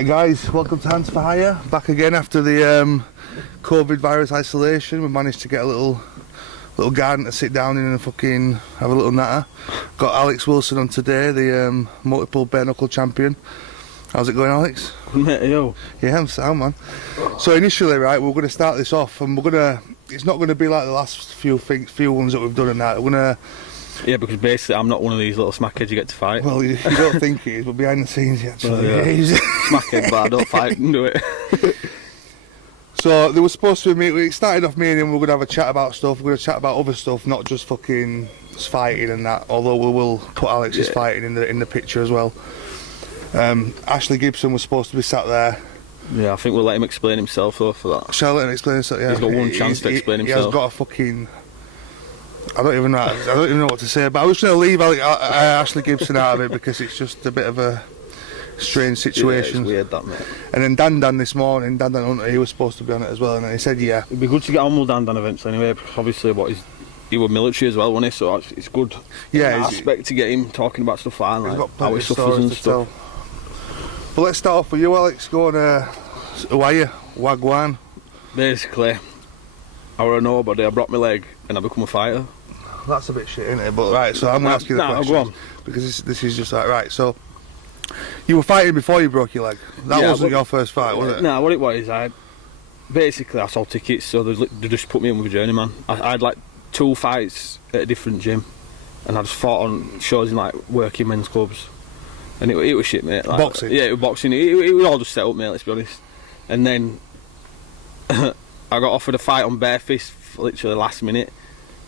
Right guys, welcome to Hands for Hire. Back again after the COVID virus isolation. We managed to get a little garden to sit down in and fucking have a little natter. Got Alex Wilson on today, the multiple bare knuckle champion. How's it going, Alex? Mate, yo. Yeah, I'm sound, man. So initially, right, we're going to start this off, and it's not going to be like the last few ones that we've done and that. We're going to... Yeah, because basically I'm not one of these little smackheads you get to fight. Well, you don't think he is, but behind the scenes, actually. Well, yeah. Smackhead, but I don't fight and do it. So there was supposed to be it started off me and him. We were going to have a chat about stuff. We're going to chat about other stuff, not just fucking fighting and that. Although we will put Alex's fighting in the picture as well. Ashley Gibson was supposed to be sat there. Yeah, I think we'll let him explain himself though for that. Shall I let him explain himself? Yeah. He's got one chance to explain himself. He has got a fucking... I don't even know what to say, but I was going to leave Ashley Gibson out of it because it's just a bit of a strange situation. Yeah, it's weird that, mate. And then Dan this morning, Dan Hunter, he was supposed to be on it as well, and he said yeah. It'd be good to get on with Dan eventually anyway, because obviously he was military as well, wasn't he? So it's good. Yeah, aspect to get him talking about stuff like that, like how he suffers and stuff. But let's start off with you, Alex. Go on, who are you? Wagwan. Basically, I were a nobody. I broke my leg and I become a fighter. That's a bit shit, isn't it? But right, so I'm going to ask you the question. Go on. Because this is just like, right, so you were fighting before you broke your leg. That wasn't your first fight, was it? No, what it was, I sold tickets, so they just put me in with a journeyman. I had like 2 fights at a different gym, and I just fought on shows in like working men's clubs, and it was shit, mate. Like, boxing? Yeah, it was boxing. It was all just set up, mate, let's be honest. And then I got offered a fight on bare fist literally last minute,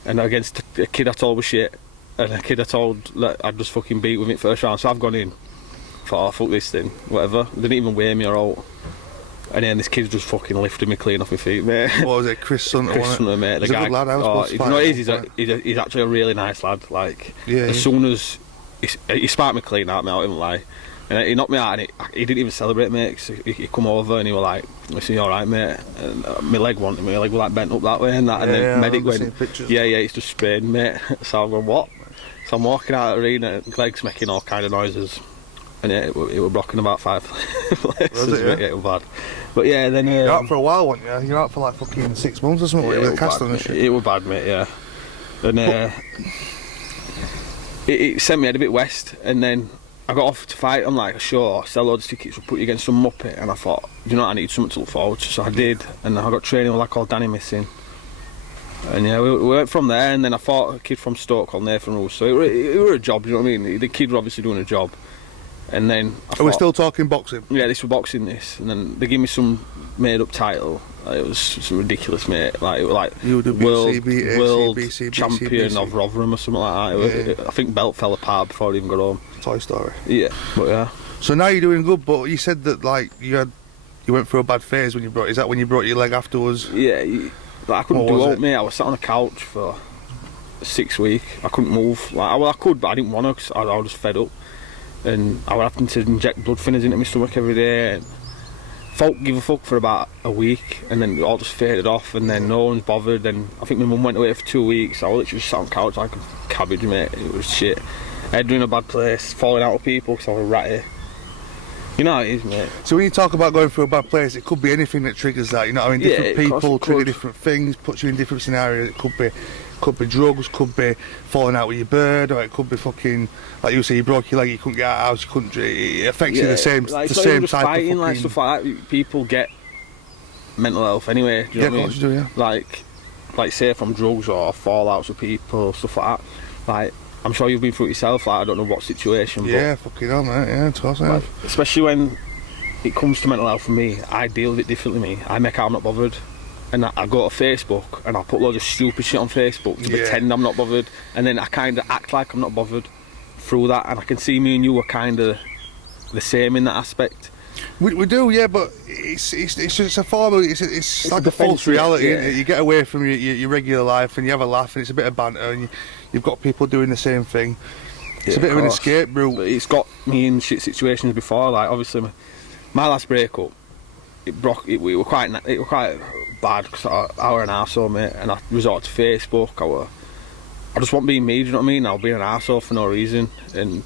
and against a kid I told was shit, and a kid I told that I'd just fucking beat with it first round. So I've gone in, thought, oh, fuck this thing, whatever. They didn't even weigh me or out. And then this kid just fucking lifted me clean off my feet, mate. What was it, Chris Sunter? Chris Sunter, mate. He's a good lad. I was supposed to fight. He's actually a really nice lad. Like, yeah, as soon as he sparked me clean out, mate, I wouldn't lie. And he knocked me out, and he didn't even celebrate, mate. So he come over and he was like, "Listen, you all right, mate?" And my leg was like bent up that way and that. And then medic went, "Yeah, it's just sprained, mate." So I'm going, "What?" So I'm walking out of the arena, and legs making all kind of noises, and it was broken about 5 places. Was it? Yeah, it was bad. But yeah, then you're out for a while, weren't you? You're out for like fucking 6 months or something with a cast on and shit. It was bad, mate. Yeah. And it sent me a bit west, and then I got offered to fight on like a show, sell loads of tickets, we'll put you against some muppet, and I thought, you know what, I need something to look forward to, so I did, and I got training with a lad called Danny Missing, and yeah, we went from there, and then I fought a kid from Stoke called Nathan Roos, so it were a job, you know what I mean, the kid were obviously doing a job, and then Are we still talking boxing? Yeah, this was boxing, and then they gave me some made up title, it was some ridiculous, mate, like it was like world champion of Rotherham or something like that. I think belt fell apart before I even got home. Toy Story. Yeah, but yeah. So now you're doing good, but you said that like you went through a bad phase when you brought. Is that when you brought your leg afterwards? Yeah, I couldn't do it, mate. I was sat on a couch for 6 weeks. I couldn't move. Like, I could, but I didn't want to because I was just fed up. And I was having to inject blood thinners into my stomach every day. And folk give a fuck for about a week, and then it all just faded off, and then no one's bothered. And I think my mum went away for 2 weeks. I was literally just sat on the couch like a cabbage, mate. It was shit. Head in a bad place, falling out with people because I was ratty. You know how it is, mate. So when you talk about going through a bad place, it could be anything that triggers that. You know what I mean? Different people trigger different things, puts you in different scenarios. It could be drugs, could be falling out with your bird, or it could be fucking, like you say, you broke your leg, you couldn't get out of the house, you couldn't. It affects you the same like, the same just type fighting, of fucking... like stuff like that. People get mental health anyway. Do you know what I mean? You do, yeah. Like say from drugs or fallouts with people, stuff like that. Like, I'm sure you've been through it yourself, like I don't know what situation. Yeah, fucking hell, mate, yeah, of course I have. Especially when it comes to mental health for me, I deal with it differently, me. I make out I'm not bothered. And I go to Facebook and I put loads of stupid shit on Facebook to pretend I'm not bothered, and then I kind of act like I'm not bothered through that, and I can see me and you are kind of the same in that aspect. We do, yeah, but it's just a form of, it's like a false reality, isn't it? You get away from your regular life and you have a laugh and it's a bit of banter and you've got people doing the same thing. It's a bit of an escape route. But it's got me in shit situations before, like obviously my last breakup, it were quite bad because I were an arsehole, mate, and I resorted to Facebook. I just wasn't being me, do you know what I mean? I was being an arsehole for no reason, and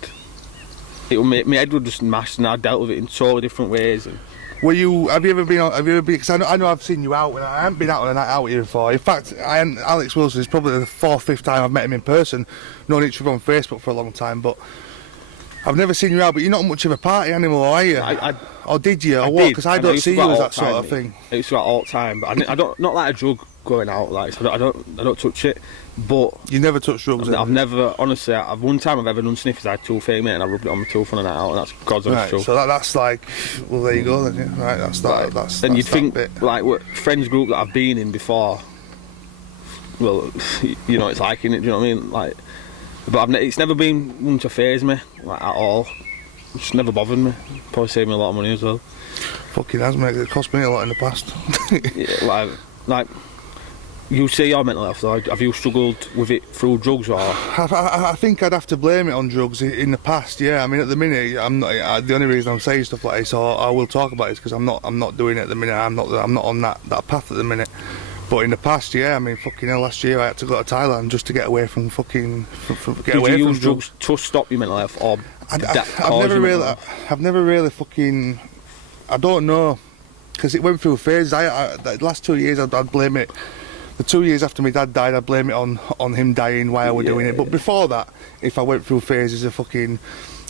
my head would just mash, and I dealt with it in totally different ways. And Have you ever been? Because I know I've seen you out, and I haven't been out on a night out with you before. In fact, Alex Wilson is probably the 4th, 5th time I've met him in person. Known each other on Facebook for a long time, but I've never seen you out. But you're not much of a party animal, are you? Or did you? Or what? Because I don't see you as that sort of thing. I used to go out all the time, but I don't not like a drug going out. Like, so I don't touch it. But you never touched drugs. I've never, honestly. One time I've ever done sniffers. I had toothache, mate, and I rubbed it on my tooth on a night out, and that's God's honest truth. So that's like, well, there you go then. Yeah. Right, that's that. That's. And you'd think bit. like friends group that I've been in before. Well, you know, it's like in it. Do you know what I mean? Like, but it's never been one to faze me like at all. It's never bothered me. Probably saved me a lot of money as well. Fucking has, mate. It cost me a lot in the past. Yeah, like you say your mental health though. Have you struggled with it through drugs or? I think I'd have to blame it on drugs in the past. Yeah, I mean at the minute I'm not. The only reason I'm saying stuff like this, or I will talk about it, is because I'm not doing it at the minute. I'm not on that path at the minute. But in the past, yeah, I mean, fucking hell, last year I had to go to Thailand just to get away from fucking. Did you use drugs to stop your mental health, or I've never really fucking. I don't know, because it went through phases. The last 2 years I'd blame it. The 2 years after my dad died, I'd blame it on him dying while I was doing it. But before that, if I went through phases of fucking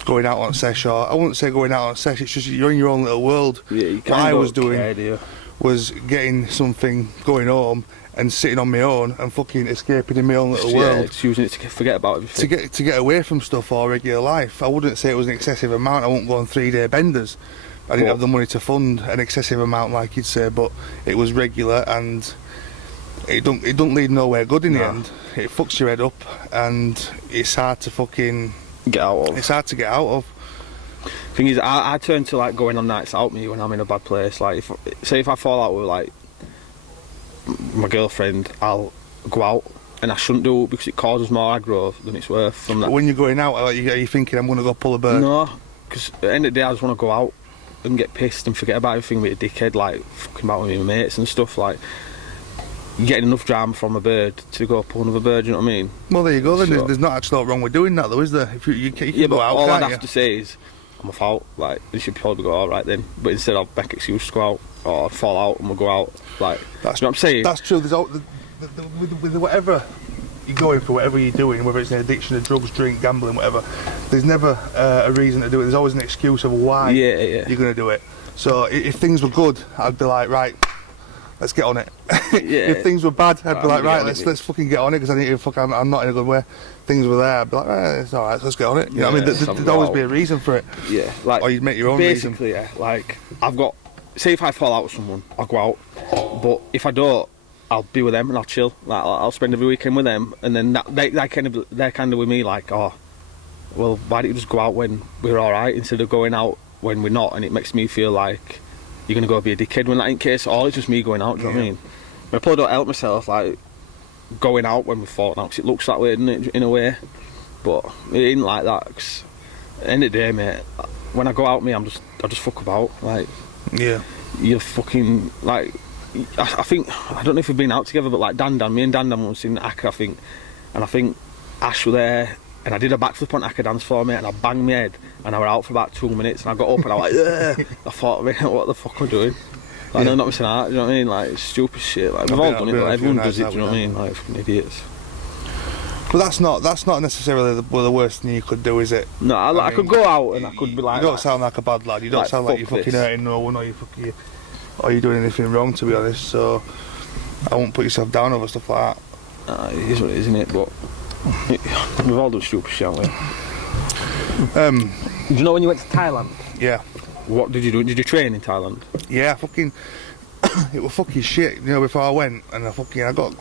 going out on sesh, or I wouldn't say going out on sesh, it's just you're in your own little world. Yeah, you what I was doing was getting something, going home and sitting on my own and fucking escaping in my own little world. Just using it to forget about everything. To get away from stuff or regular life. I wouldn't say it was an excessive amount. I wouldn't go on 3-day benders. I didn't have the money to fund an excessive amount, like you'd say, but it was regular, and it don't lead nowhere good in the end. It fucks your head up, and it's hard to fucking get out of. It's hard to get out of. Thing is, I turn to like going on nights out me when I'm in a bad place. Like, if I fall out with like my girlfriend, I'll go out, and I shouldn't do it because it causes more aggro than it's worth. From that. When you're going out, are you thinking I'm going to go pull a bird? No, because at the end of the day, I just want to go out and get pissed and forget about everything with a dickhead, like fucking about with my mates and stuff. Like, you're getting enough drama from a bird to go pull another bird. You know what I mean? Well, there you go. Then there's not actually wrong with doing that, though, is there? If you can go out, all I'd have to say is, I'm a fault, like, you should probably go all right then. But instead I'll make excuse to go out, or fall out and we'll go out, like, that's, you know what I'm saying? That's true. There's with whatever you're going for, whatever you're doing, whether it's an addiction to drugs, drink, gambling, whatever, there's never a reason to do it. There's always an excuse of why you're going to do it. So if things were good, I'd be like, right, let's get on it. If things were bad, I'd be like, right, let's fucking get on it, because I need to I'm not in a good way. Things were there, I'd be like, it's alright, let's get on it. You know what I mean? There'd always be a reason for it. Yeah, like, or you'd make your own reason. Basically, yeah, like, I've got, say if I fall out with someone, I'll go out, but if I don't, I'll be with them and I'll chill. Like, I'll spend every weekend with them, and then they're kind of with me, like, oh, well, why don't you just go out when we're alright instead of going out when we're not? And it makes me feel like you're going to go be a dickhead when that ain't case. All it's just me going out, do you know what I mean? I probably don't help myself, like, going out when we're falling out, because it looks that way, doesn't it, in a way? But it ain't like that, because at the end of the day, mate, when I go out, I just fuck about, like, you're fucking, like, I think, I don't know if we've been out together, but like me and Dan once in Akka, I think, and I think Ash were there, and I did a backflip on Akka dance floor, mate, and I banged my head, and I was out for about 2 minutes, and I got up and I was like, I thought, what the fuck am I doing? Like, no, not missing out, do you know what I mean? Like, it's stupid shit, like, we've all done it, but everyone does it, do you know what I mean? Like, fucking idiots. But that's not necessarily the worst thing you could do, is it? No, I could go out and I could be like, you don't sound like a bad lad, you don't sound like you're fucking hurting no one, or you're doing anything wrong, to be honest, so I won't put yourself down over stuff like that. It is what it is, isn't it? But we've all done stupid shit, haven't we? Did you know when you went to Thailand? Yeah. What did you do? Did you train in Thailand? Yeah, fucking, it was fucking shit, you know, before I went, and I got...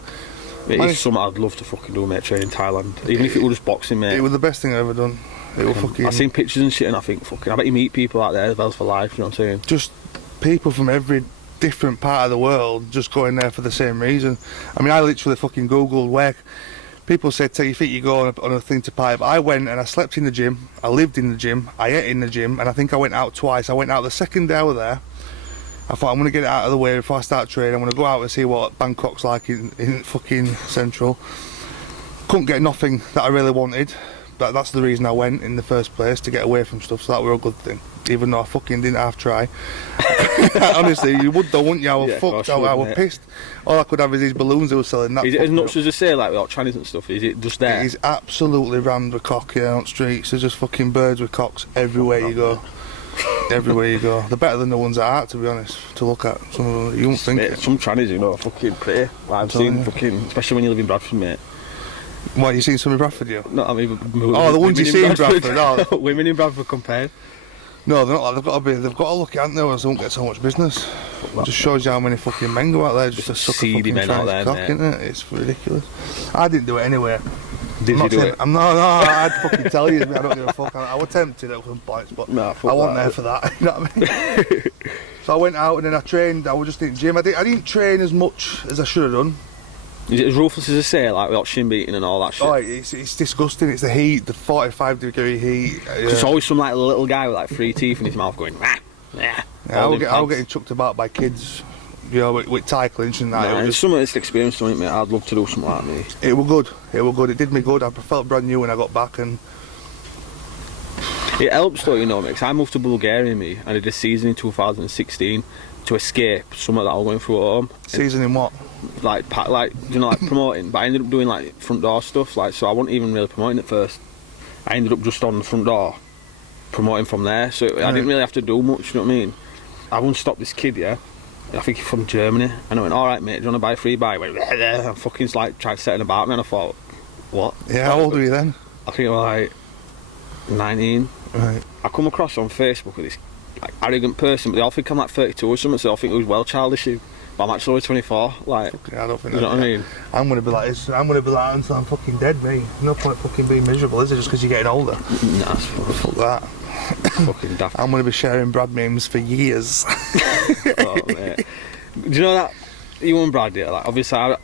It is something I'd love to fucking do, mate, train in Thailand. Even if it was just boxing, mate. It was the best thing I've ever done. It was fucking... I've seen pictures and shit, and I think, fucking, I bet you meet people out there as well for life, you know what I'm saying? Just people from every different part of the world just going there for the same reason. I mean, I literally fucking googled where people said, take your feet, you go on a thing to pipe. I went and I slept in the gym, I lived in the gym, I ate in the gym, and I think I went out twice. I went out the second day I was there. I thought, I'm going to get it out of the way before I start training. I'm going to go out and see what Bangkok's like in fucking Central. Couldn't get nothing that I really wanted. That's the reason I went in the first place, to get away from stuff. So that were a good thing. Even though I fucking didn't half try. Honestly, you would though, wouldn't you? I was fucked. I was pissed. All I could have is these balloons they were selling. That is it as nuts as they say, like without trannies and stuff? Is it just there? It is absolutely rammed with cock here on streets. There's just fucking birds with cocks everywhere you go. Everywhere you go. They're better than the ones at art, to be honest, to look at. Some of them, you won't think it. Some trannies, you know, are fucking pretty. Like, I've seen fucking, especially when you live in Bradford, mate. What, you seen some in Bradford, you? No, I mean, the ones you see in Bradford. No. Women in Bradford compared. No, they're not like, they've got to look, haven't they, or they won't get so much business. It just shows you how many fucking men go out there just to suck a fucking men out there, cock, isn't it? It's ridiculous. I didn't do it anyway. Did you do it? No, I'd fucking tell you, I don't give a fuck. I was tempted at some points, but I wasn't there for that, you know what I mean? So I went out and then I trained, I was just in the gym. I didn't train as much as I should have done. Is it as ruthless as I say, like without shin beating and all that shit? Oh, it's disgusting. It's the heat, the 45-degree heat. There's always some like little guy with like 3 teeth in his mouth going, I'll getting chucked about by kids, you know, with Thai clinch and that. It's something that's experience, don't it, mate? I'd love to do something like me. It was good. It did me good. I felt brand new when I got back, and it helps though, you know, mate, 'cause I moved to Bulgaria, me, and I did a season in 2016 to escape something that I was going through at home. Season in what? Like you know, like promoting, but I ended up doing like front door stuff, like, so I wasn't even really promoting at first. I ended up just on the front door promoting from there, so I didn't really have to do much, you know what I mean? I wouldn't stop this kid, yeah, I think he's from Germany, and I went, alright mate, do you want to buy a free buy? He went, and fucking like tried setting about me, and I thought, what? Yeah, how old were you then? I think I was like 19. Right. I come across on Facebook with this like arrogant person, but they all think I'm like 32 or something, so I think it was well childish. But I'm actually only 24. Like, okay, I don't think. You know what I mean? I'm gonna be like this. I'm gonna be like until I'm fucking dead, mate. No point fucking being miserable, is it? Just because you're getting older. Nah, fuck that. Fucking daft. I'm gonna be sharing Brad memes for years. Oh, mate. Do you know that you and Brad? Yeah, like obviously I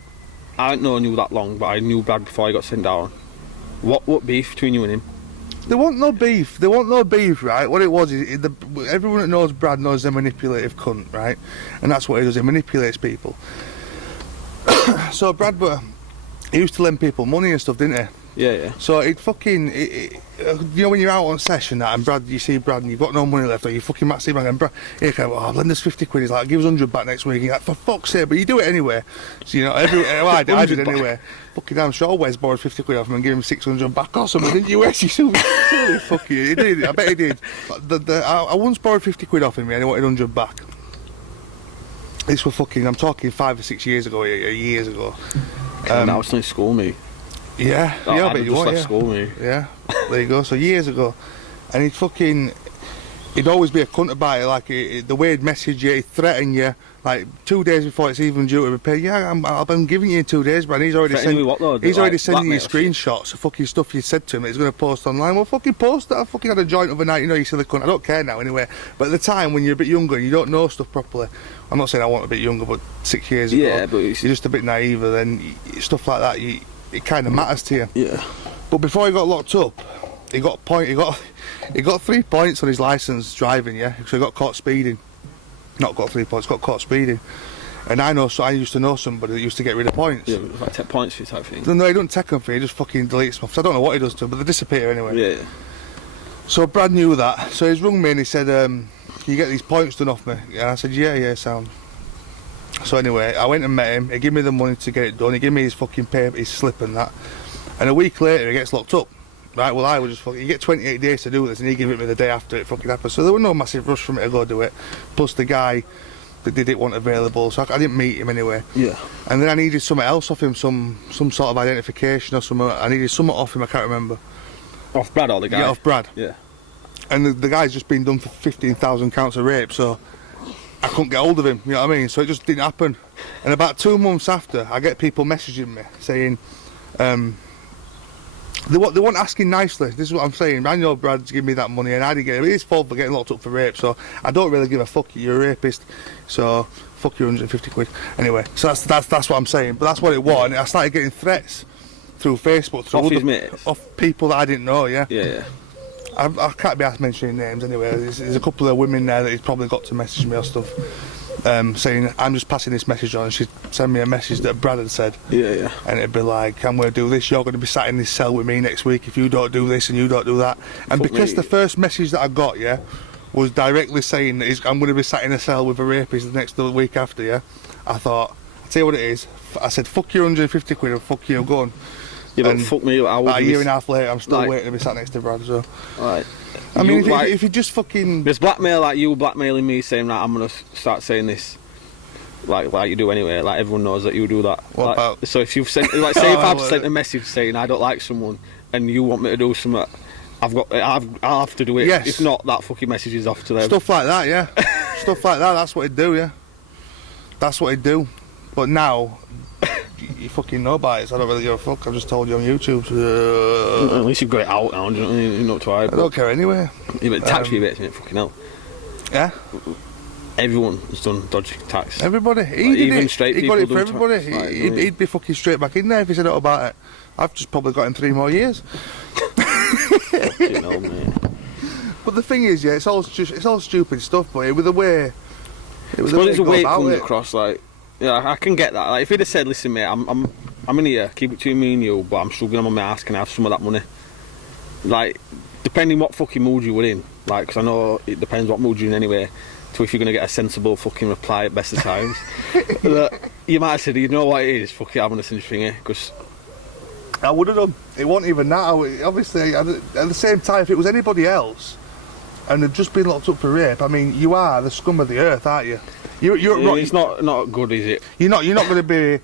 haven't known you that long, but I knew Brad before he got sent down. What beef between you and him? There wasn't no beef. Right? What it was is everyone that knows Brad knows a manipulative cunt, right? And that's what he does. He manipulates people. So Brad, he used to lend people money and stuff, didn't he? Yeah. So he'd fucking, you know, when you're out on session that, and Brad, you see Brad, and you've got no money left, or you fucking might see him and Brad, he kind of, lend us 50 quid. He's like, give us 100 back next week. He's like, for fuck's sake, but you do it anyway. So you know, I did anyway. Fucking damn sure Wes borrowed 50 quid off him and gave him 600 back or something, didn't you, Wes? You silly fucking, he did. I bet he did. But I once borrowed 50 quid off him, and he wanted 100 back. This was fucking, I'm talking 5 or 6 years ago, years ago. Now it's in school, me. Yeah, I bet you want, left school, me. Yeah, there you go. So years ago, and he'd always be a cunt about it. Like the way he'd message you, he'd threaten you. Like 2 days before it's even due to repay. Yeah, I've been giving you in 2 days, but he's already sending you screenshots of fucking stuff you said to him that he's going to post online. Well, fucking post that. I fucking had a joint overnight. You know, you silly cunt. I don't care now anyway. But at the time when you're a bit younger, and you don't know stuff properly. I'm not saying I want a bit younger, but 6 years ago, yeah, but you're just a bit naive. And then stuff like that, it kind of matters to you. Yeah. But before he got locked up, he got 3 points on his licence driving. Yeah, so he got caught speeding. Not got 3 points, got caught speeding. And I used to know somebody that used to get rid of points. Yeah, like take points for you type thing. No, he doesn't take them for you. He just fucking deletes them. So I don't know what he does to them, but they disappear anyway. Yeah. So Brad knew that. So he's rung me and he said, "Can you get these points done off me?" And I said, "Yeah, sound." So anyway, I went and met him. He gave me the money to get it done. He gave me his fucking paper, his slip and that. And a week later, he gets locked up. Right, well, I was just fucking, you get 28 days to do this, and he gave it me the day after it fucking happened. So there was no massive rush for me to go do it. Plus the guy that did it wasn't available, so I didn't meet him anyway. Yeah. And then I needed something else off him, some sort of identification or something. I needed something off him, I can't remember. Off Brad or the guy? Yeah, off Brad. Yeah. And the guy's just been done for 15,000 counts of rape, so I couldn't get hold of him, you know what I mean? So it just didn't happen. And about 2 months after, I get people messaging me saying, they weren't asking nicely. This is what I'm saying. I know Brad's giving me that money, and I didn't get it. It's his fault for getting locked up for rape, so I don't really give a fuck. You're a rapist, so fuck your 150 quid. Anyway, so that's what I'm saying. But that's what it was, and I started getting threats through Facebook, off people that I didn't know. Yeah. Yeah. I can't be asked mentioning names anyway. There's a couple of women there that he's probably got to message me or stuff. saying, I'm just passing this message on, and she'd send me a message that Brad had said. Yeah. And it'd be like, I'm going to do this, you're going to be sat in this cell with me next week if you don't do this and you don't do that. And Fuck because me. the first message that I got, yeah, was directly saying that I'm going to be sat in a cell with a rapist the week after, yeah, I thought, I'll tell you what it is. I said, fuck your 150 quid and fuck you, go on. Yeah, but fuck me, I About a year and a half later, I'm still waiting to be sat next to Brad, so... Like, I mean, if you just fucking... There's blackmail, like you blackmailing me, saying that I'm going to start saying this, like you do anyway, like everyone knows that you do that. What like, about... So if you've sent, like say if I've sent a message saying I don't like someone, and you want me to do something, I'll have to do it. Yes. If not, that fucking message is off to them. Stuff like that, yeah. Stuff like that, that's what it'd do, yeah. That's what it'd do. But now... You fucking know about it, so I don't really give a fuck. I've just told you on YouTube. So, at least you've got it out now, do you know what I mean? You're not tired. I don't care anyway. Yeah, but tax rebates, innit? Fucking hell. Yeah? Everyone has done dodgy tax. Everybody. He Like, did even it. straight He got people it for do everybody. tax. Like, He'd be fucking straight back in there if he said out about it. I've just probably got him 3 more years. Fucking hell, mate. But the thing is, yeah, it's all stupid stuff, but it was the way... It was Well, there's a way it about comes it. across, like... Yeah, I can get that. Like, if he'd have said, listen, mate, I'm in here, keep it between me and you, but I'm struggling, I'm on my ass, can I have some of that money? Like, depending what fucking mood you were in, like, because I know it depends what mood you're in anyway, to if you're going to get a sensible fucking reply at best of times. You might have said, you know what it is, fuck it, I'm going to send you thingy, because... I would have done. It wasn't even that. Obviously, at the same time, if it was anybody else and they'd just been locked up for rape, I mean, you are the scum of the earth, aren't you? It's not good, is it? You're not going to be...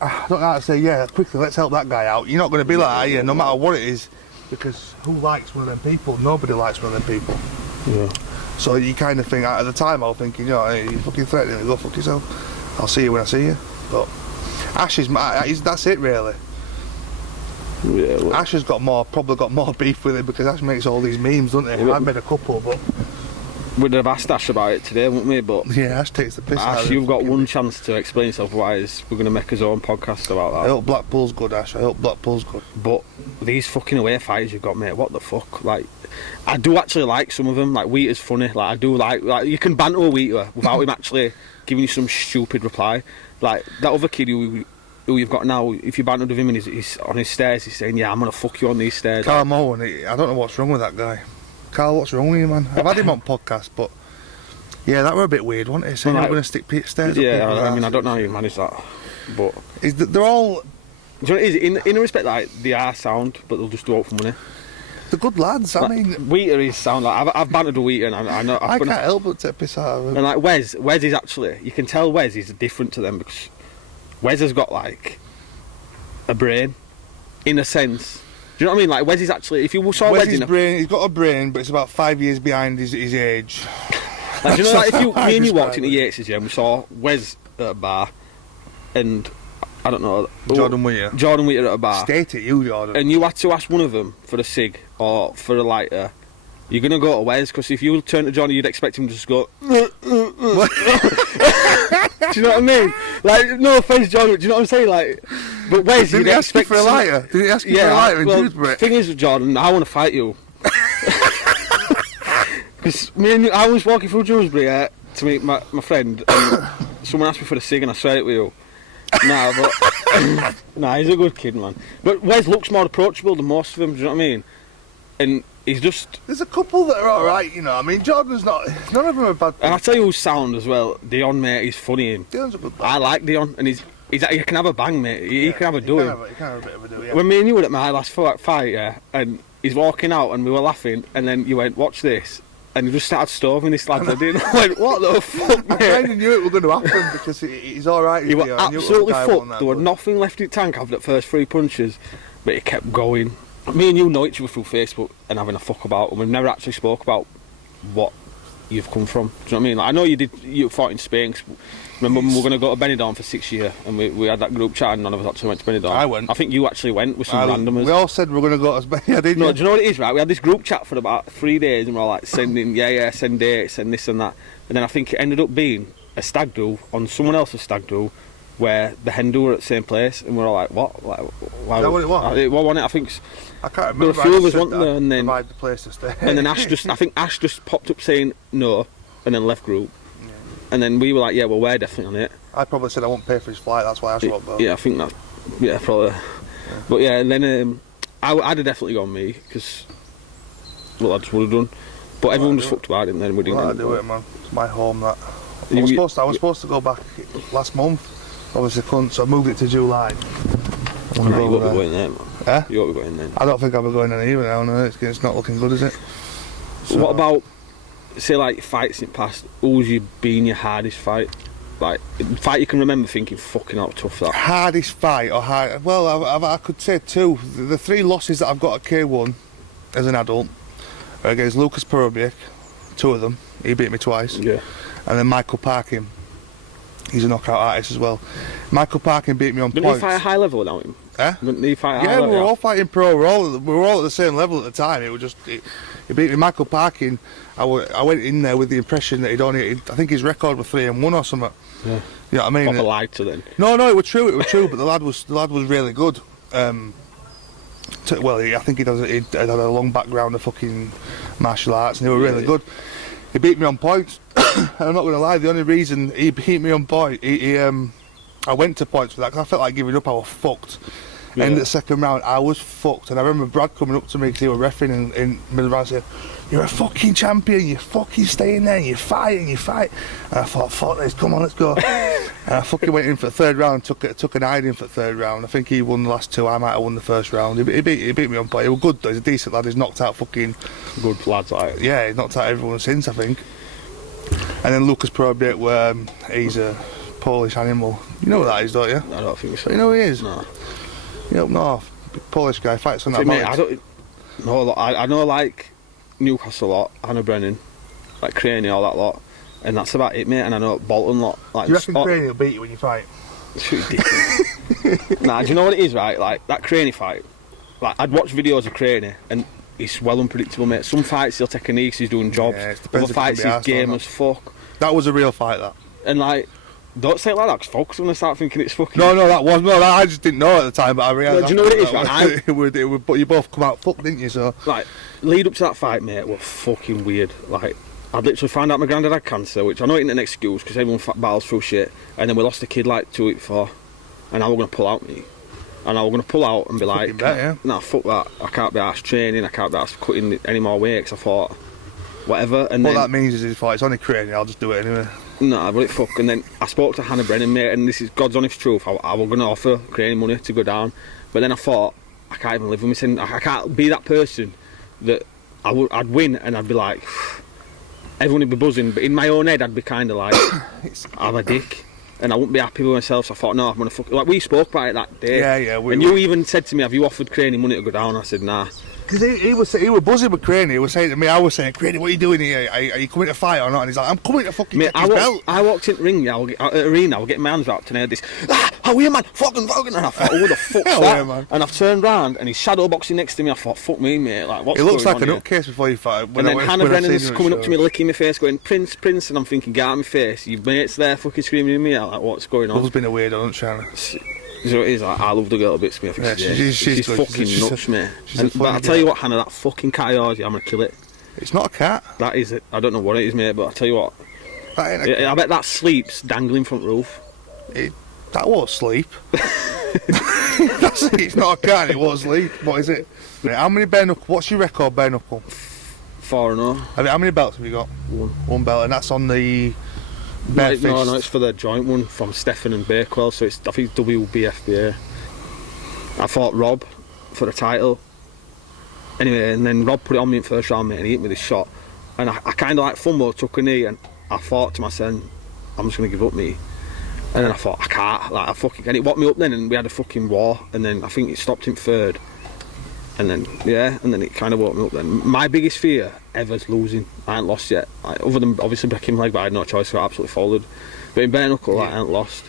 I don't know how to say, yeah, quickly, let's help that guy out. You're not going to be like that, are you? No matter what it is. Because who likes one of them people? Nobody likes one of them people. Yeah. So you kind of think, at the time I was thinking, you know, hey, you fucking threatening me, go fuck yourself. I'll see you when I see you. But Ash that's it really. Yeah, well, Ash has probably got more beef with it because Ash makes all these memes, doesn't he? Yeah. I've made a couple, but... we'd have asked Ash about it today, wouldn't we? But yeah, Ash takes the piss out of Ash, it. you've got one chance to explain yourself, otherwise we're going to make his own podcast about that. I hope Blackpool's good, Ash. I hope Blackpool's good. But these fucking away fights you've got, mate, what the fuck? Like, I do actually like some of them. Like, Wheater's funny. Like, I do like you can banter a Wheater without him actually giving you some stupid reply. Like, that other kid who you've got now, if you bantered with him and he's on his stairs, he's saying, yeah, I'm going to fuck you on these stairs. Carl Mowen, I don't know what's wrong with that guy. Carl, what's wrong with you, man? I've had him on podcast, but... Yeah, that were a bit weird, wasn't it? Saying I'm going to stick stairs up. Yeah, I mean, I don't know how you manage that. But... They're all... Do you know what it is? In a respect, like, they are sound, but they'll just do it for money. They're good lads, like, I mean... Wheater is sound, like, I've bantered with Wheater and I know... I can't help but take piss out of him. And like, Wes is actually... You can tell Wes is different to them because Wes has got, like, a brain, in a sense. Do you know what I mean? Like, Wes is actually... If you saw Wes in brain, he's got a brain, but it's about 5 years behind his age. Like, do you know, like, if me and you walked into Yates's, yeah, and we saw Wes at a bar, and I don't know, Jordan Wheater at a bar. State it, you Jordan. And you had to ask one of them for a cig or for a lighter. You're gonna go to Wes because if you turn to Johnny, you'd expect him to just go. Do you know what I mean? Like, no offense, John. Do you know what I'm saying? Like, but Wes, did he ask you for a lighter? Did he ask you for a lighter in Dewsbury? The thing is, Jordan, I want to fight you. Because me and you, I was walking through Dewsbury to meet my friend, and someone asked me for a cig, and I swear it with you. Nah, but nah, he's a good kid, man. But Wes looks more approachable than most of them. Do you know what I mean? And he's just... There's a couple that are alright, you know. I mean, Jordan's not... None of them are bad. And I tell you who's sound as well. Dion, mate, he's funny. Dion's a good bad. I like Dion, and he can have a bang, mate. He can have a doing. He can have a bit of a do, yeah. When me and you were at my last fight, yeah, and he's walking out, and we were laughing, and then you went, watch this. And he just started stoving this lad. I didn't. I went, what the fuck, mate? I kind of knew it was going to happen because he's alright. He was absolutely fucked. There was nothing left in the tank after the first 3 punches, but he kept going. Me and you know each other through Facebook and having a fuck about, and we've never actually spoke about what you've come from. Do you know what I mean? Like, I know you fought in Spain. Remember when we were going to go to Benidorm for 6 years, and we had that group chat, and none of us actually went to Benidorm. I went. I think you actually went with some randomers. We all said we were going to go to Spain. Yeah, didn't No, you? do you know what it is, right? We had this group chat for about 3 days, and we were like sending, send dates, and this and that. And then I think it ended up being a stag do on someone else's stag do, where the hen do were at the same place, and we were all like, what? Like, why? Is that what it was? What wasn't it? I think. I can't There remember. were a few of us, wasn't there? And then provide the place to stay. and then I think Ash just popped up saying no, and then left group. Yeah. And then we were like, yeah, well, we're definitely on it. I probably said I won't pay for his flight, that's why I swapped though. Yeah, I think that, yeah, probably. Yeah. But yeah, and then I'd have definitely gone me, because, well, I just would have done. But everyone just fucked about it, and then we didn't. Well, I do it, man. It's my home, that. I was supposed to go back last month, obviously couldn't, so I moved it to July. You won't be going there, man. Eh? You won't be going there. I don't think I'll be going there either now, no, it's not looking good, is it? So what about, say, like, fights in the past, who's been your hardest fight? Like, fight you can remember thinking, fucking how tough that. Hardest fight or hard? Well, I could say two. The three losses that I've got at K1 as an adult are against Lucas Perobic, two of them. He beat me twice. Yeah. And then Michael Parkin. He's a knockout artist as well. Michael Parkin beat me on Didn't points. Didn't he fight a high level without him? Eh? Didn't he fight a high Yeah, level? we were all fighting pro. We were all at the same level at the time. It was just he beat me. Michael Parkin. I went in there with the impression that I think his record was 3-1 or something. Yeah. You know what I mean? Proper lied to then. No, it was true. But the lad was really good. I think he'd had a long background of fucking martial arts, and he was really good. He beat me on points. And I'm not going to lie, the only reason he beat me on point, I went to points for that because I felt like giving up. I was fucked. Yeah. And the second round, I was fucked. And I remember Brad coming up to me because he was refereeing in middle round saying, "You're a fucking champion, you're fucking staying there, you fight. And I thought, fuck this, come on, let's go. And I fucking went in for the third round, took an hiding for the third round. I think he won the last two, I might have won the first round. He beat me on point. He was good though, he's a decent lad, he's knocked out fucking... Good lads, like. Yeah, he's knocked out everyone since, I think. And then Lucas Probate, he's a Polish animal. You know what that is, don't you? I don't think so. You know who he is? No. You up north, Polish guy, fights on that Mate, I know like Newcastle lot, Hannah Brennan, like Craney, all that lot, and that's about it, mate. And I know Bolton lot. Like, Do you reckon Craney will beat you when you fight? Nah, do you know what it is, right? Like that Craney fight. Like I'd watch videos of Craney, and it's well unpredictable, mate. Some fights he'll take a knee 'cause he's doing jobs. Yeah, other fights he's game as fuck. That was a real fight, that. And like, don't say it like that, 'cause folks are gonna start thinking it's fucking. No, I just didn't know at the time, but I realised. No, do you know what it is, right? it would, but you both come out fucked, didn't you? So. Like, lead up to that fight, mate, were fucking weird. Like, I'd literally found out my granddad had cancer, which I know ain't an excuse because everyone battles through shit. And then we lost a kid like 2 weeks before, and I was gonna pull out me. And I was going to pull out and be like, nah, fuck that, I can't be arsed training, I can't be arsed cutting any more weight, 'cause I thought, whatever. And what then, that means is it's only Craney, I'll just do it anyway. Nah, but it fuck. And then I spoke to Hannah Brennan, mate, and this is God's honest truth, I was going to offer Craney money to go down, but then I thought, I can't even live with myself, I can't be that person that I'd win and I'd be like, everyone would be buzzing, but in my own head I'd be kind of like, I'm a dick. And I wouldn't be happy with myself, so I thought, no, I'm going to fuck... Like, we spoke about it that day. Yeah. And you even said to me, have you offered Craney money to go down? I said, nah. Because he was buzzing with Craney. He was saying to me, I was saying, Craney, what are you doing here? Are you coming to fight or not? And he's like, I'm coming to fucking take his belt. I walked in the ring, arena, I was getting my hands wrapped, and I had this, how are you, man? Fucking. And I thought, who the fuck's that? Man. And I've turned round, and he's shadow boxing next to me. I thought, fuck me, mate. Like, what's He looks going like on a nutcase before you fight. And then Hannah Brennan's coming up to me, licking my face, going, Prince, and I'm thinking, get out of my face. Your mate's there fucking screaming at me. I'm like, what's going on? Love's been a weirdo, hasn't she? So it is, like, I love the girl bits, me. I think she's fucking nuts, mate. But I'll tell you what, Hannah, that fucking cat of yours, I'm gonna kill it. It's not a cat. That is it. I don't know what it is, mate, but I'll tell you what. That ain't a cat. I bet that sleeps dangling front roof. That won't sleep. It's not a cat, it won't sleep. What is it? How many bare knuckle? What's your record bare knuckle? 4-0. How many belts have you got? One belt, and that's on the... No, it's for the joint one from Stefan and Bakewell, so I think it's WBFBA. I fought Rob for the title. Anyway, and then Rob put it on me in the first round, mate, and he hit me this shot. And I kind of like fumbled, took a knee, and I thought to myself, I'm just going to give up me. And then I thought, I can't, like, and it woke me up then, and we had a fucking war, and then I think it stopped him third. And then, it kind of woke me up then. My biggest fear ever is losing. I ain't lost yet. Like, other than obviously breaking my leg, but I had no choice, so I absolutely folded. But in bare knuckle, I ain't lost.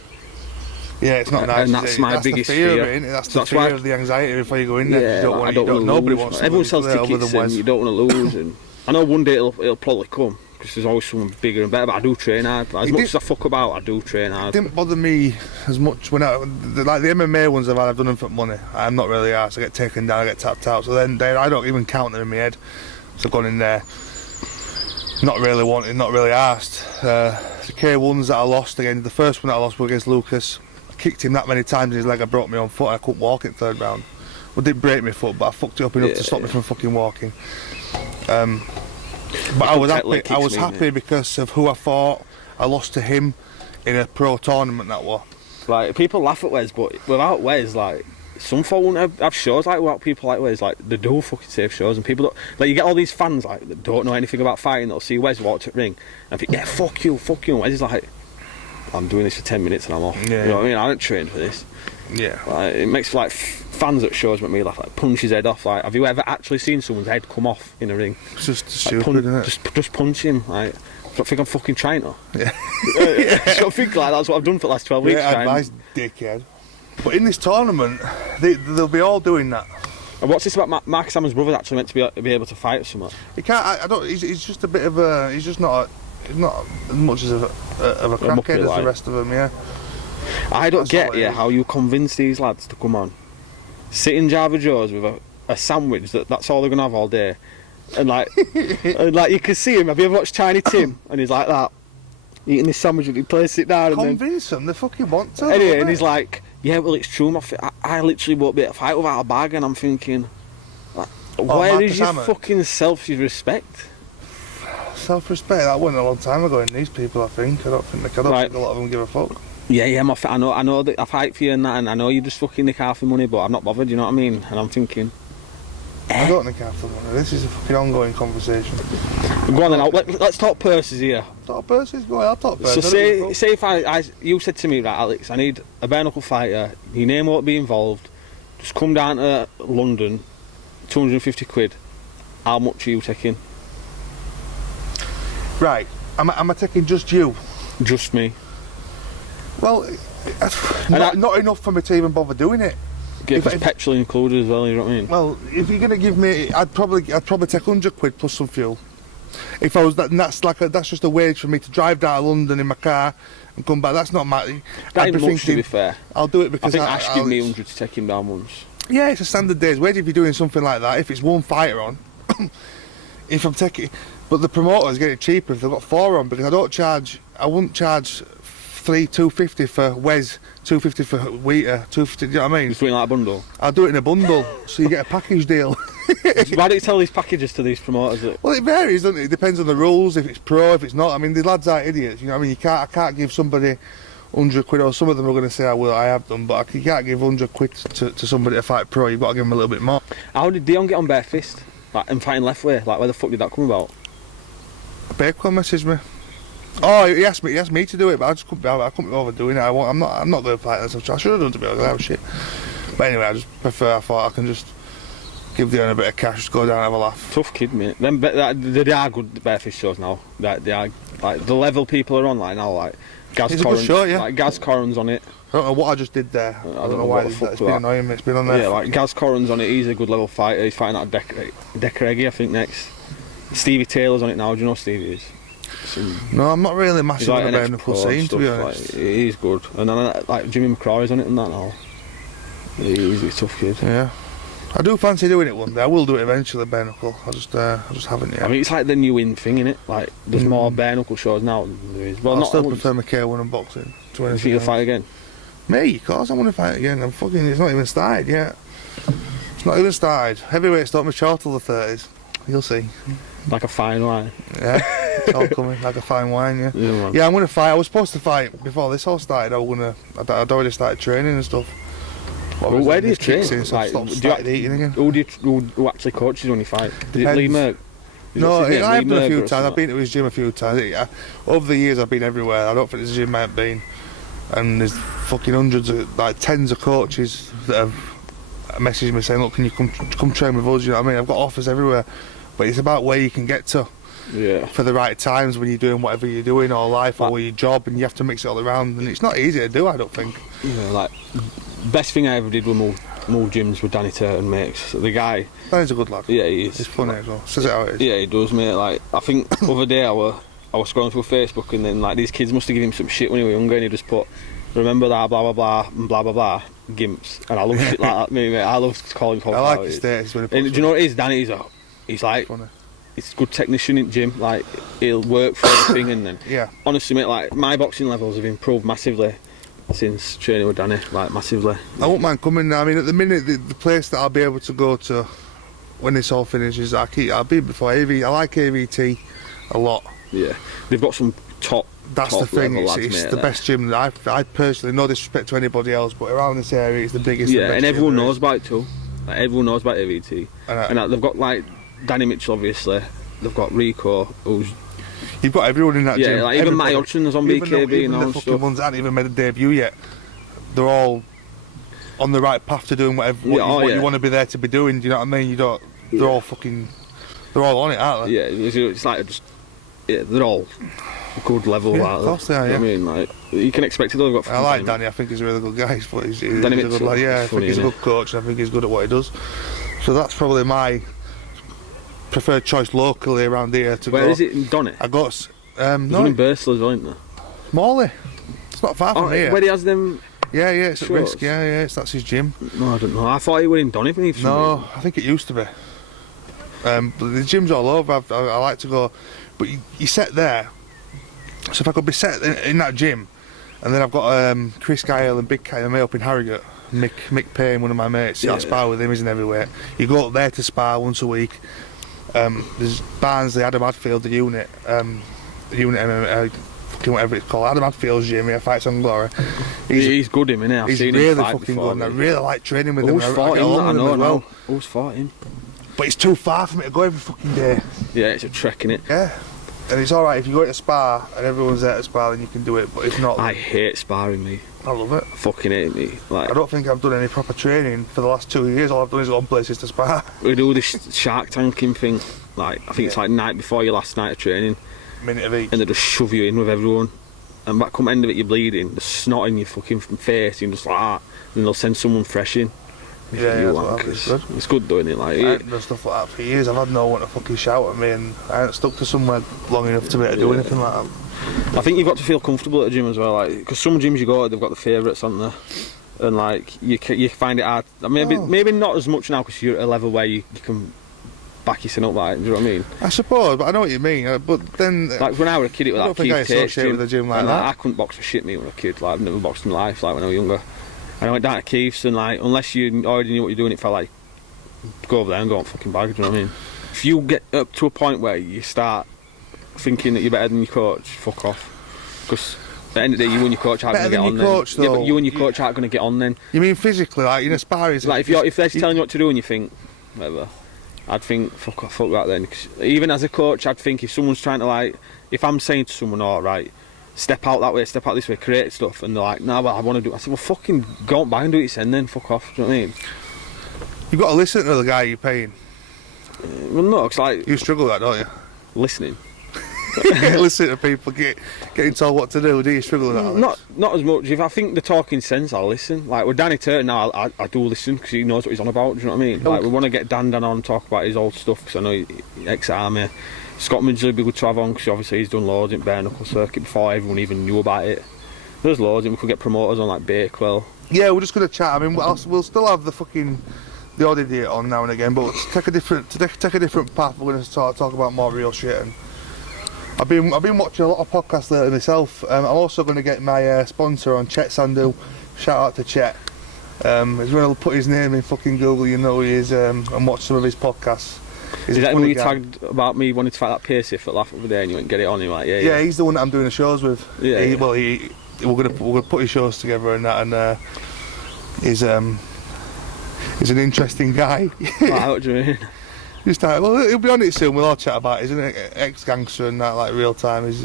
Yeah, it's not nice. And that's my biggest fear. That's the fear of the anxiety before you go in there. Yeah, you don't want to lose. Nobody wants to Everyone lose. sells tickets and you don't want to lose. And I know one day it'll probably come, because there's always someone bigger and better, but I do train hard. As much as I fuck about, I do train hard. It didn't bother me as much when the MMA ones I've done them for money. I'm not really arsed. I get taken down, I get tapped out. So then I don't even count them in my head. So I've gone in there. not really wanted, not really asked. The K1s that I lost again, the first one that I lost was against Lucas. I kicked him that many times in his leg, I broke my own foot and I couldn't walk it third round. Well, I didn't break my foot, but I fucked it up enough to stop me from fucking walking. But I was happy because of who I fought. I lost to him in a pro tournament, that was. Like, people laugh at Wes, but without Wes, like, some folk won't have shows like without people like Wes. Like, they do fucking safe shows, and people don't, like, you get all these fans like that don't know anything about fighting. They'll see Wes walk to the ring and think, yeah, fuck you. And Wes is like, I'm doing this for 10 minutes and I'm off. Yeah. You know what I mean? I don't train for this. Yeah. Like, it makes like fans at shows make me laugh. Like, punch his head off. Like, have you ever actually seen someone's head come off in a ring? It's just like, stupid, isn't it? Just punch him. Like, I don't think I'm fucking trying to. Yeah. I don't think like that's what I've done for the last 12 weeks. Yeah, advice, dickhead. But in this tournament, they'll be all doing that. And what's this about Marcus Hammond's brother actually meant to be able to fight or something? He can't. I don't. He's just a bit of a. He's just not. He's not as much as a crackhead as the rest of them. Yeah. I don't get how you convince these lads to come on, sit in Java Joe's with a sandwich that's all they're gonna have all day, and like, and like you can see him. Have you ever watched Tiny Tim? And he's like that, eating this sandwich and he plays it down. Convince them. They fucking want to. Anyway, and he's like, yeah, well, it's true. I literally won't be able to fight without a bag, and I'm thinking, like, where is your fucking self-respect? Self-respect. That wasn't a long time ago in these people. I think. I don't think a lot of them give a fuck. Yeah, I know that I fight for you and that, and I know you just fucking nick half the money, but I'm not bothered. You know what I mean? And I'm thinking, I don't nick half the money. This is a fucking ongoing conversation. Go on then. Let's talk purses here. Talk purses. Go on. I'll talk purses. So say if you said to me, right, Alex, I need a bare knuckle fighter. Your name won't be involved. Just come down to London. 250 quid. How much are you taking? Right. Am I taking just you? Just me. Well, not enough for me to even bother doing it. If it's petrol included as well, you know what I mean? Well, if you're gonna give me, I'd probably take 100 quid plus some fuel. If I was that, and that's just a wage for me to drive down to London in my car and come back. That's not my. That ain't much, to be fair. I'll do it because I think Ash gave me 100 to take him down once. Yeah, it's a standard day's wage if you're doing something like that. If it's one fighter on, if I'm taking, but the promoters get it cheaper if they've got 4 on because I wouldn't charge 250 for Wes, 250 for Wheater, 250. You know what I mean? Just doing like a bundle. I'll do it in a bundle, so you get a package deal. Why don't you tell these packages to these promoters? Well, it varies, doesn't it? It depends on the rules. If it's pro, if it's not. I mean, the lads aren't idiots. You know what I mean? I can't give somebody 100 quid, or some of them are going to say, I have done, but you can't give 100 quid to somebody to fight pro. You've got to give them a little bit more. How did Dion get on bare fist? Like, and fighting left way? Like, where the fuck did that come about? Bakewell messaged me. Oh, he asked me to do it, but I couldn't be over doing it. I'm not going to fight this. I should have done, to be honest. I have shit. But anyway, I thought I can just give Dion a bit of cash, just go down and have a laugh. Tough kid, mate. They are good barefist shows now. They are, like, the level people are on, like, now, like, Gaz Corran's, show, yeah. Like, Gaz Corran's on it. I don't know what I just did there. I don't know why it's been annoying me. It's been on there. Yeah, like, Gaz Corran's on it. He's a good level fighter. He's fighting out Decareggi, I think, next. Stevie Taylor's on it now. Do you know who Stevie is? No, I'm not really massive on the bare knuckle scene, to be honest. Like, he's good. And then, like, Jimmy McCrory's on it and that now. He's a tough kid. Yeah. I do fancy doing it one day. I will do it eventually, bare knuckle. I just haven't yet. I mean, it's like the new in thing, innit? Like, there's more bare knuckle shows now than there is. Well, I still prefer my K1 and boxing. You think you'll fight again? Me, of course I want to fight again. It's not even started yet. It's not even started. Heavyweight's not mature till the 30s. You'll see. Like a fine wine. Yeah, it's all coming like a fine wine. Yeah, I'm going to fight. I was supposed to fight before this all started. I'd already started training and stuff. Well, where do you train? Eating again. Who actually coaches when you fight? Lee Merck? No, I've done a few times. I've been to his gym a few times. Over the years, I've been everywhere. I don't think there's a gym I've been. And there's fucking hundreds of, like, tens of coaches that have messaged me saying, look, can you come train with us? You know what I mean? I've got offers everywhere. But it's about where you can get to for the right times when you're doing whatever you're doing, or life, or your job, and you have to mix it all around. And it's not easy to do, I don't think. Yeah, like, best thing I ever did was move gyms with Danny Turton, mate. So the guy... Danny's a good lad. Yeah, he is. He's funny as well. Says it how it is. Yeah, he does, mate. Like, I think the other day I was scrolling through Facebook, and then, like, these kids must have given him some shit when he was younger, and he just put, remember that, blah, blah, blah, and blah, blah, blah, gimps. And I love shit like that, mate. I love calling folk I like his status when he puts and do you know what it is? Danny, he's like... Funny. he's a good technician in the gym. Like, he'll work for everything, and then Yeah. honestly, mate, like my boxing levels have improved massively since training with Danny. Like, massively. I won't mind coming now. I mean, at the minute, the place that I'll be able to go to when this all finishes, I'll be before AV. I like AVT a lot. Yeah, they've got some top. That's top the thing. level lads, It's mate, the there. best gym that I personally, no disrespect to anybody else, but around this area, it's the biggest. Yeah, the best and everyone gym there knows is. about it too. Like, everyone knows about AVT. And they've got like Danny Mitchell, obviously. They've got Rico, who's You've got everyone in that gym. like even Matty Everybody. Hodgson's on Even BKB and all the and fucking stuff. ones that haven't even made a debut yet. They're all on the right path to doing whatever what you want to be there to be doing. Do you know what I mean? You don't. They're all fucking. They're all on it, aren't they? Yeah, it's like just they're all good level. Yeah, aren't of course they are. You know Yeah. what I mean, like you can expect it. They've got I like fucking Danny. I think he's a really good guy. He's a Danny good Mitchell, lad. Yeah, I he's think funny, he's a innit? good coach, and I think he's good at what he does. So that's probably my preferred choice locally around here to Where go. is it in Donny? I got There's no one in Bursley as well, isn't there? Morley. It's not far from here. Where he has them. Yeah, it's at Sure. risk. Yeah, that's his gym. No, I don't know. I thought he was in Donny. For some reason. No, I think it used to be. But the gym's all over. I like to go, but you set there. So if I could be set in that gym, and then I've got Chris Kyle and Big Kyle up in Harrogate. Mick Payne, one of my mates. I spar with him. He's in everywhere. You go up there to spar once a week. There's Barnsley, Adam Hadfield, the unit MMA, fucking whatever it's called. Adam Hadfield's gym. He fights on Glory. He's good, him, innit? I've He's seen really him fight fucking before, good. And I mate. really like training with him. Who's I fought get him? along I with him know, as well. Who's fought him? But it's too far for me to go every fucking day. Yeah, it's a trek, innit? Yeah. And it's alright if you go to spar and everyone's there to spar, then you can do it. But if not, I hate sparring, me. I love it. I fucking hate me. Like, I don't think I've done any proper training for the last 2 years. All I've done is go on places to spar. we do this shark tanking thing. Like, I think it's like night before your last night of training, Minute of each. and they just shove you in with everyone. And back come end of it, you're bleeding. There's snot in your fucking face. You're just like, ah. Then they'll send someone fresh in. Yeah, You that's what wankers. it's good. It's good doing it. Like, I haven't done stuff like that for years. I've had no one to fucking shout at me, and I haven't stuck to somewhere long enough to be able to do anything like that. I think you've got to feel comfortable at the gym as well, like, because some gyms you go to, they've got the favourites, haven't they? And like you find it hard. Maybe not as much now because you're at a level where you can back yourself up. Like, do you know what I mean? I suppose, but I know what you mean. But then, Like when I was a kid, it was I like don't think I Keith Tate's associate with a gym like and, that. I couldn't box for shit me when I was a kid. Like I've never boxed in my life. Like when I was younger, and I went down to Keith's and like unless you already knew what you're doing, it felt like go over there and go on fucking bag. Do you know what I mean? If you get up to a point where you start thinking that you're better than your coach, fuck off. Because at the end of the day, you and your coach aren't going to get on then. Yeah, but you and your coach aren't going to get on then. You mean physically, like in a sparring? Like if they're telling you what to do and you think, whatever, I'd think fuck that then. 'Cause even as a coach, I'd think if someone's trying to like, if I'm saying to someone, all right, step out that way, step out this way, create stuff, and they're like, no, well, I want to do it. I said, well, fucking go on back and do it then, fuck off. Do you know what I mean? You've got to listen to the guy you're paying. Well, no, it's like You struggle with that, don't you? listening. Listen to people getting told what to do. Do you struggle with that, Alex? Not as much. If I think they're talking sense, I'll listen. Like with Danny Turton now, I do listen because he knows what he's on about. Do you know what I mean? Like we want to get Dan on and talk about his old stuff because I know he's ex-army. Scott Midgley would be good to have on because obviously he's done loads in bare knuckle circuit before everyone even knew about it. There's loads, and we could get promoters on like Bakewell. Yeah, we're just going to chat. I mean, we'll still have the odd idiot on now and again, but take a different path. We're going to talk about more real shit. And I've been watching a lot of podcasts lately myself. I'm also going to get my sponsor on, Chet Sandu. Shout out to Chet. He's going to put his name in fucking Google, you know he is, and watch some of his podcasts. Is that when you tagged about me wanting to fight that Pacey for Laugh over there and you went get it on? You're like, yeah, he's the one that I'm doing the shows with. Yeah. Well, we're gonna put his shows together and that, and he's an interesting guy. Right, what do you mean? Just like, well, he'll be on it soon. We'll all chat about it. He's an ex-gangster and that, like real time. He's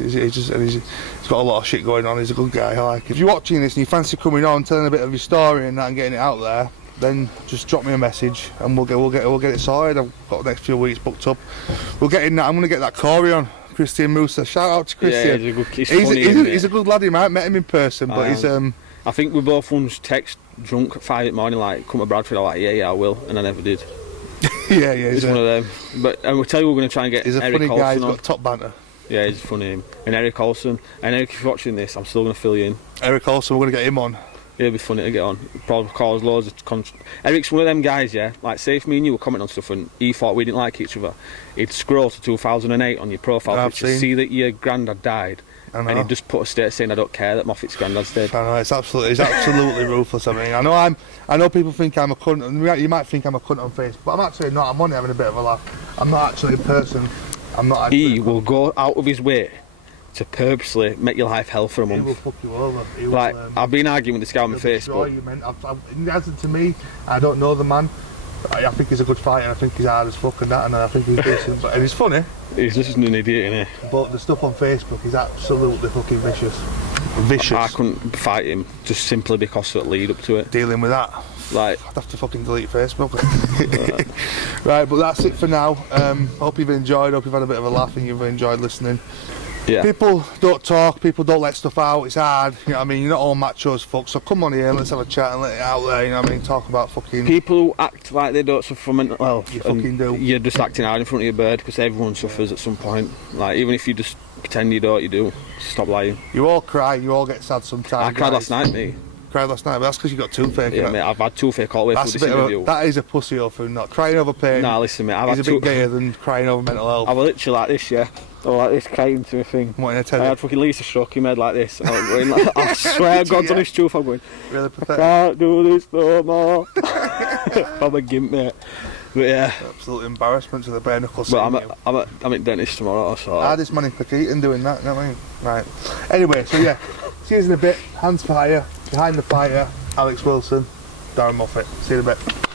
got a lot of shit going on. He's a good guy. I like him. If you're watching this and you fancy coming on, telling a bit of your story and that, and getting it out there, then just drop me a message and we'll get it sorted. I've got the next few weeks booked up. We'll get in that. I'm gonna get that Corey on. Christian Musa. Shout out to Christian. Yeah, he's a good lad. You might have met him in person, but he's I think we both once text drunk at 5 in the morning like, come to Bradford. I'm like, yeah, I will, and I never did. yeah, he's one of them. But and we'll tell you, we're going to try and get. He's a Eric funny Olsen guy. He's on. got top banter. Yeah, he's funny. And Eric Olsen. And Eric, if you're watching this, I'm still going to fill you in. Eric Olsen, we're going to get him on. It'll be funny to get on. Probably cause loads of Eric's one of them guys, yeah. Like, say if me and you were commenting on stuff and he thought we didn't like each other, he'd scroll to 2008 on your profile picture, see that your granddad died, and he'd just put a status saying, "I don't care that Moffitt's granddad's dead." I know, it's absolutely ruthless. I mean, I know people think I'm a cunt, and you might think I'm a cunt on Facebook, but I'm actually not. I'm only having a bit of a laugh. I'm not actually a person. I'm not. He will go out of his way to purposely make your life hell for a month. He will fuck you over. Like, I've been arguing with this guy on my Facebook. He hasn't to me. I don't know the man. I think he's a good fighter. I think he's hard as fuck and that, and I think he's decent. And he's funny. He's just an idiot, isn't he? But the stuff on Facebook is absolutely fucking vicious. Vicious. I couldn't fight him just simply because of the lead up to it. Dealing with that. Like, I'd have to fucking delete Facebook. Right, but that's it for now. Hope you've enjoyed. Hope you've had a bit of a laugh and you've enjoyed listening. Yeah. People don't talk, people don't let stuff out, it's hard, you know what I mean, you're not all macho as fuck, so come on here, let's have a chat and let it out there, you know what I mean, talk about fucking... People who act like they don't suffer from mental health, you fucking do. You're just acting out in front of your bird, because everyone suffers at some point. Like, even if you just pretend you don't, you do. Stop lying. You all cry, you all get sad sometimes. I cried last night, mate. Cried last night, but that's because you got toothache. Yeah, mate, I've had toothache all the way through this interview. That is a pussy over not crying over pain. Nah, listen, mate, He's a bit gayer than crying over mental health. I was literally like this, yeah. Or like this, crying to a thing. What, in a teddy? I had fucking Lisa struck him head like this. I swear, God's honest truth, I'm going, really pathetic. I can't do this no more. I'm a gimp, mate. But yeah. Absolute embarrassment to the bare knuckles. But I'm at dentist tomorrow, so... Hardest man in Paketon doing that, you know what I mean? Right. Anyway, so yeah, see you in a bit. Hands for hire, behind the fighter, Alex Wilson, Daz Moffitt. See you in a bit.